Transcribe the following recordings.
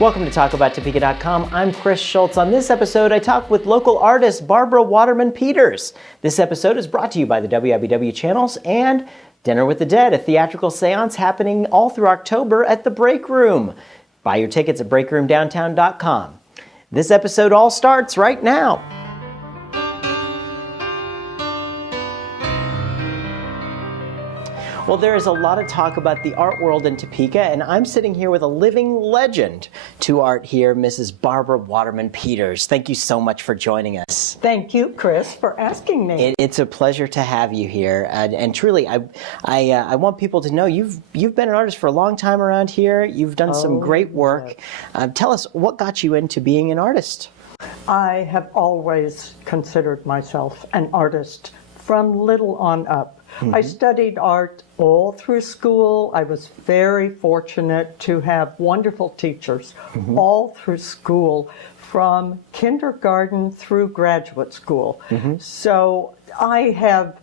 Welcome to TalkAboutTopeka.com. I'm Chris Schultz. On this episode, I talk with local artist Barbara Waterman Peters. This episode is brought to you by the WIBW channels and Dinner with the Dead, a theatrical seance happening all through October at the Break Room. Buy your tickets at breakroomdowntown.com. This episode all starts right now. Well, there is a lot of talk about the art world in Topeka, and I'm sitting here with a living legend to art here, Mrs. Barbara Waterman Peters. Thank you so much for joining us. Thank you, Chris, for asking me. It's a pleasure to have you here, and truly, I want people to know you've been an artist for a long time around here. You've done some great work. Yes. Tell us, what got you into being an artist? I have always considered myself an artist from little on up. Mm-hmm. I studied art all through school. I was very fortunate to have wonderful teachers all through school, from kindergarten through graduate school. So I have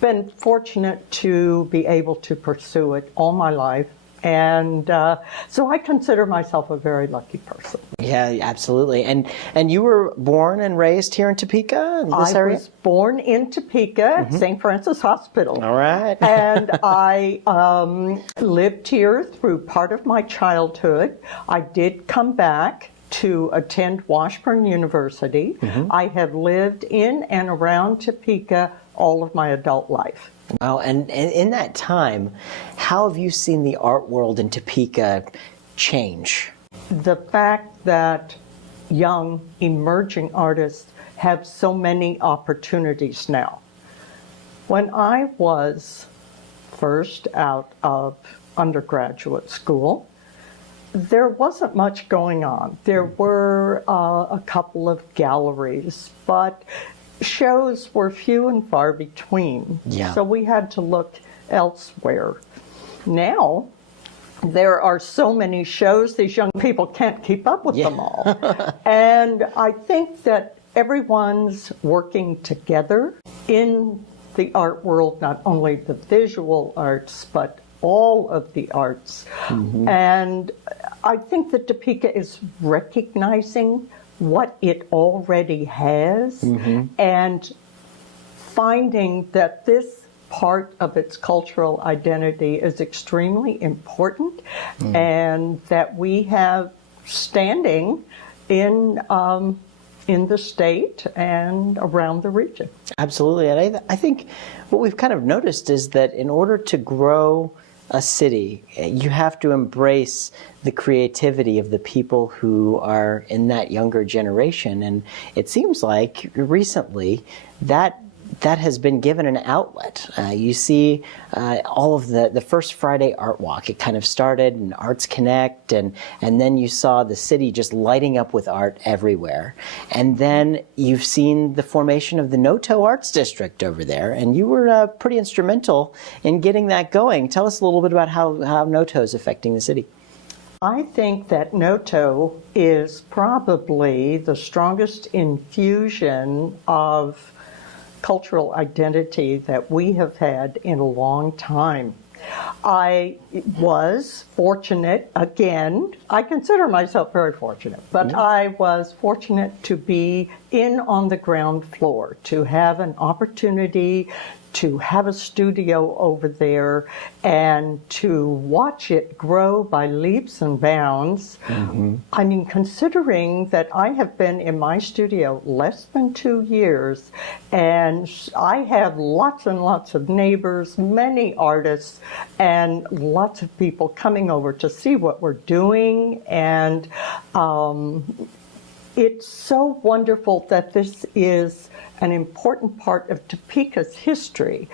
been fortunate to be able to pursue it all my life. And so I consider myself a very lucky person. Yeah, absolutely. And you were born and raised here in Topeka, in this area? I was born in Topeka at St. Francis Hospital. All right. And I lived here through part of my childhood. I did come back to attend Washburn University. I have lived in and around Topeka all of my adult life. Well, and in that time, how have you seen the art world in Topeka change? The fact that young, emerging artists have so many opportunities now. When I was first out of undergraduate school, there wasn't much going on. There were a couple of galleries, but shows were few and far between, so we had to look elsewhere. Now, there are so many shows, these young people can't keep up with them all. And I think that everyone's working together in the art world, not only the visual arts, but all of the arts. And I think that Topeka is recognizing what it already has and finding that this part of its cultural identity is extremely important and that we have standing in the state and around the region. Absolutely. And I think what we've kind of noticed is that in order to grow a city, you have to embrace the creativity of the people who are in that younger generation. And it seems like recently that has been given an outlet. You see all of the First Friday Art Walk. It kind of started in Arts Connect, and then you saw the city just lighting up with art everywhere. And then you've seen the formation of the Noto Arts District over there, and you were pretty instrumental in getting that going. Tell us a little bit about how Noto is affecting the city. I think that Noto is probably the strongest infusion of cultural identity that we have had in a long time. I was fortunate, again, I consider myself very fortunate, but I was fortunate to be in on the ground floor, to have an opportunity to have a studio over there and to watch it grow by leaps and bounds. I mean, considering that I have been in my studio less than 2 years, and I have lots and lots of neighbors, many artists, and lots of people coming over to see what we're doing, and it's so wonderful that this is an important part of Topeka's history.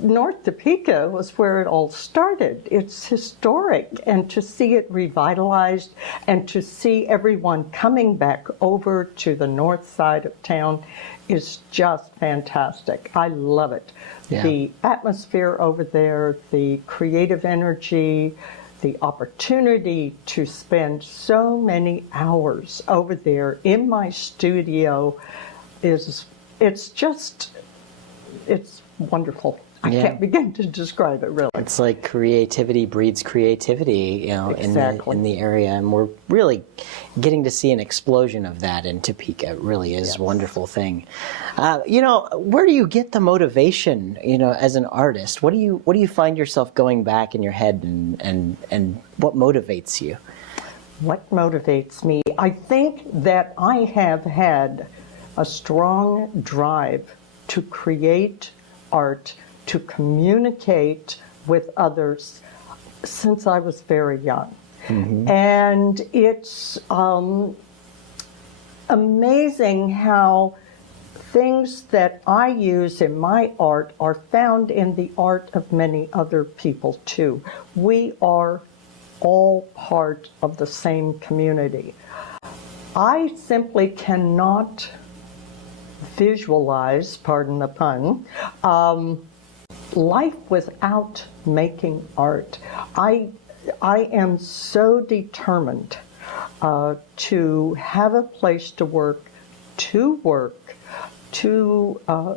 North Topeka was where it all started. It's historic, and to see it revitalized and to see everyone coming back over to the north side of town is just fantastic. I love it. The atmosphere over there, the creative energy, the opportunity to spend so many hours over there in my studio it's wonderful. I can't begin to describe it, really. It's like creativity breeds creativity, Exactly. in the area, and we're really getting to see an explosion of that in Topeka. It really is a wonderful thing. Where do you get the motivation, as an artist? What do you find yourself going back in your head, and what motivates you? What motivates me? I think that I have had a strong drive to create art, to communicate with others since I was very young. Mm-hmm. And it's amazing how things that I use in my art are found in the art of many other people too. We are all part of the same community. I simply cannot visualize, pardon the pun, life without making art. I am so determined to have a place to work, to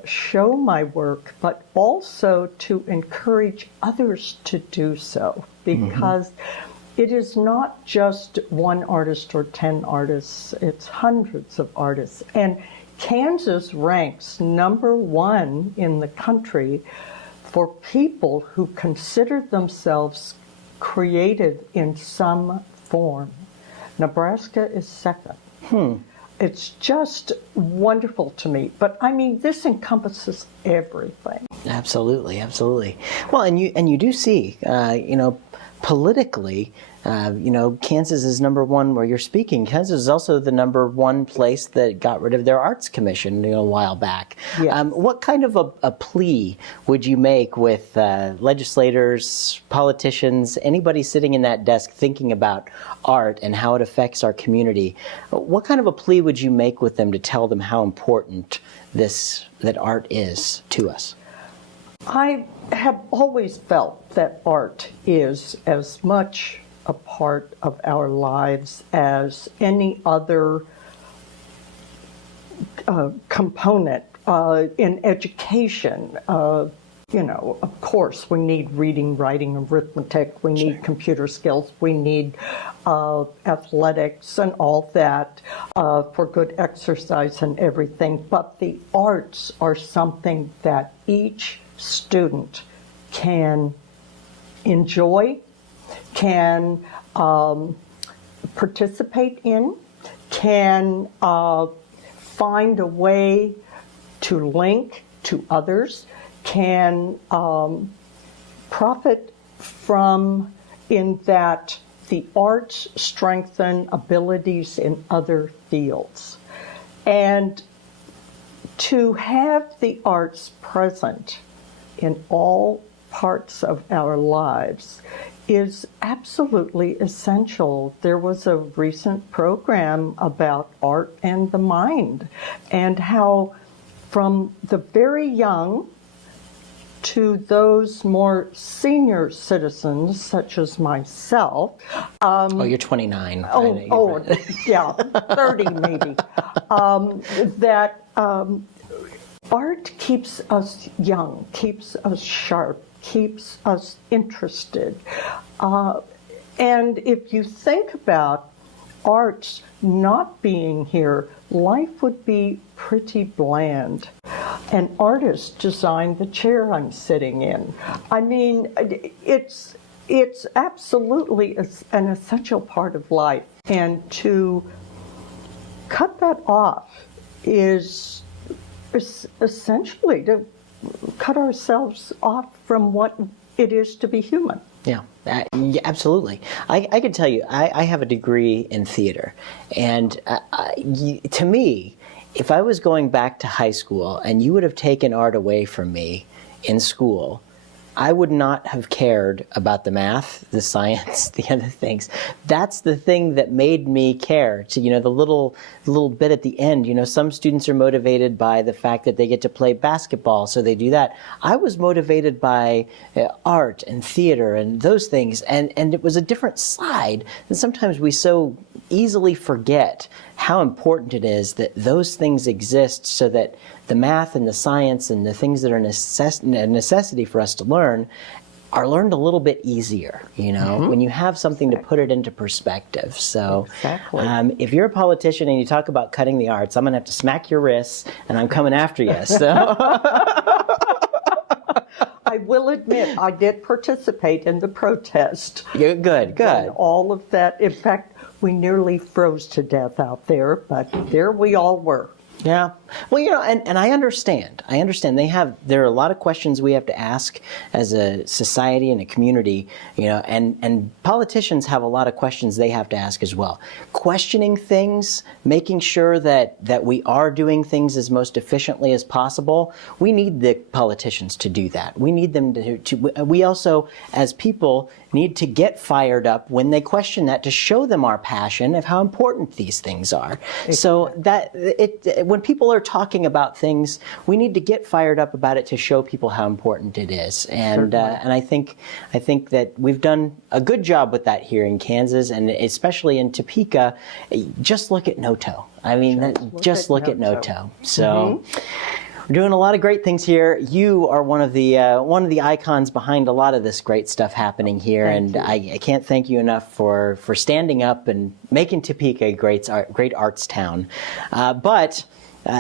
show my work, but also to encourage others to do so, because it is not just one artist or 10 artists, it's hundreds of artists. And Kansas ranks #1 in the country for people who consider themselves creative in some form. Nebraska is second. It's just wonderful to me. But I mean, this encompasses everything. Absolutely, absolutely. Well, and you do see, politically, Kansas is #1 where you're speaking. Kansas is also the #1 place that got rid of their arts commission, a while back. Yes. What kind of a plea would you make with legislators, politicians, anybody sitting in that desk thinking about art and how it affects our community? What kind of a plea would you make with them to tell them how important that art is to us? I have always felt that art is as much a part of our lives as any other component in education. Of course, we need reading, writing, arithmetic, we need computer skills, we need athletics and all that for good exercise and everything. But the arts are something that each student can enjoy, can participate in, can find a way to link to others, can profit from, in that the arts strengthen abilities in other fields. And to have the arts present in all parts of our lives is absolutely essential. There was a recent program about art and the mind, and how from the very young to those more senior citizens, such as myself. You're 29. Yeah, 30 maybe. That art keeps us young, keeps us sharp, keeps us interested. And if you think about arts not being here, life would be pretty bland. An artist designed the chair I'm sitting in. I mean, it's absolutely an essential part of life. And to cut that off is essentially to cut ourselves off from what it is to be human. Yeah, absolutely. I can tell you, I have a degree in theater. And to me, if I was going back to high school and you would have taken art away from me in school, I would not have cared about the math, the science, the other things. That's the thing that made me care. To, the little bit at the end, some students are motivated by the fact that they get to play basketball, so they do that. I was motivated by art and theater and those things, and it was a different side. And sometimes we so easily forget how important it is that those things exist so that the math and the science and the things that are a necessity for us to learn are learned a little bit easier, when you have something to put it into perspective. So Exactly. If you're a politician and you talk about cutting the arts, I'm going to have to smack your wrists, and I'm coming after you. So I will admit, I did participate in the protest. you're good. And all of that. In fact, we nearly froze to death out there, but there we all were. Yeah. Well, and I understand. There are a lot of questions we have to ask as a society and a community, and politicians have a lot of questions they have to ask as well. Questioning things, making sure that we are doing things as most efficiently as possible. We need the politicians to do that. We need them to we also, as people, need to get fired up when they question that, to show them our passion of how important these things are. So that when people are talking about things, we need to get fired up about it to show people how important it is. And I think that we've done a good job with that here in Kansas, and especially in Topeka. Just look at NOTO. I mean, just look at NOTO. So. We're doing a lot of great things here. You are one of the icons behind a lot of this great stuff happening here, and I can't thank you enough for standing up and making Topeka a great arts town. But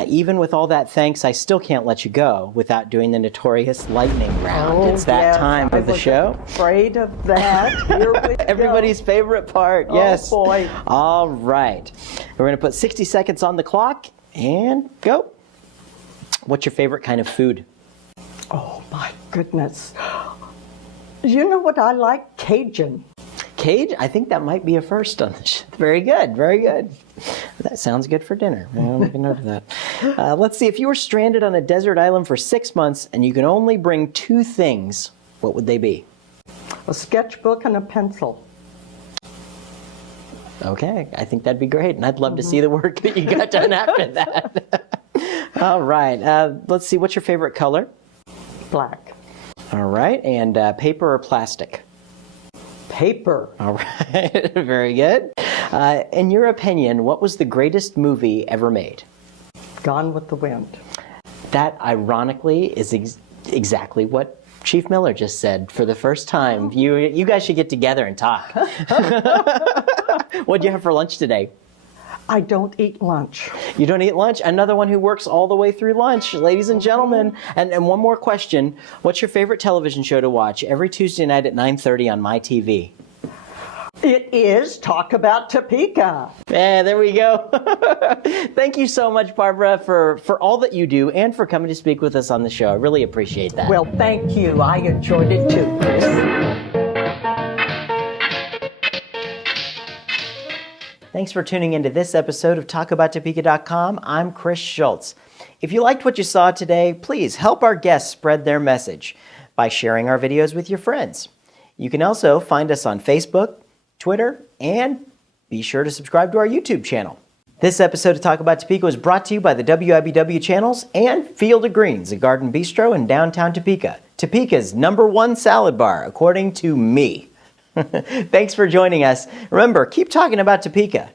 even with all that thanks, I still can't let you go without doing the notorious lightning round. It's that time of the show. Afraid of that. Here we Everybody's favorite part. Yes. Oh boy. All right. We're going to put 60 seconds on the clock and go. What's your favorite kind of food? Oh my goodness. You know what I like? Cajun. Cajun? I think that might be a first on this. Very good, very good. That sounds good for dinner. I'll make a note of that. Let's see, if you were stranded on a desert island for 6 months and you can only bring 2 things, what would they be? A sketchbook and a pencil. Okay, I think that'd be great, and I'd love to see the work that you got done after that. All right, let's see, what's your favorite color? Black. All right, and paper or plastic? Paper. All right, very good. In your opinion, what was the greatest movie ever made? Gone with the Wind. That, ironically, is exactly what Chief Miller just said for the first time. You guys should get together and talk. What'd you have for lunch today? I don't eat lunch. You don't eat lunch? Another one who works all the way through lunch, ladies and gentlemen. And one more question. What's your favorite television show to watch every Tuesday night at 9:30 on my TV? It is Talk About Topeka. Yeah, there we go. Thank you so much, Barbara, for all that you do and for coming to speak with us on the show. I really appreciate that. Well, thank you. I enjoyed it too, Chris. Thanks for tuning into this episode of TalkAboutTopeka.com. I'm Chris Schultz. If you liked what you saw today, please help our guests spread their message by sharing our videos with your friends. You can also find us on Facebook, Twitter, and be sure to subscribe to our YouTube channel. This episode of Talk About Topeka was brought to you by the WIBW channels and Field of Greens, a garden bistro in downtown Topeka. Topeka's #1 salad bar, according to me. Thanks for joining us. Remember, keep talking about Topeka.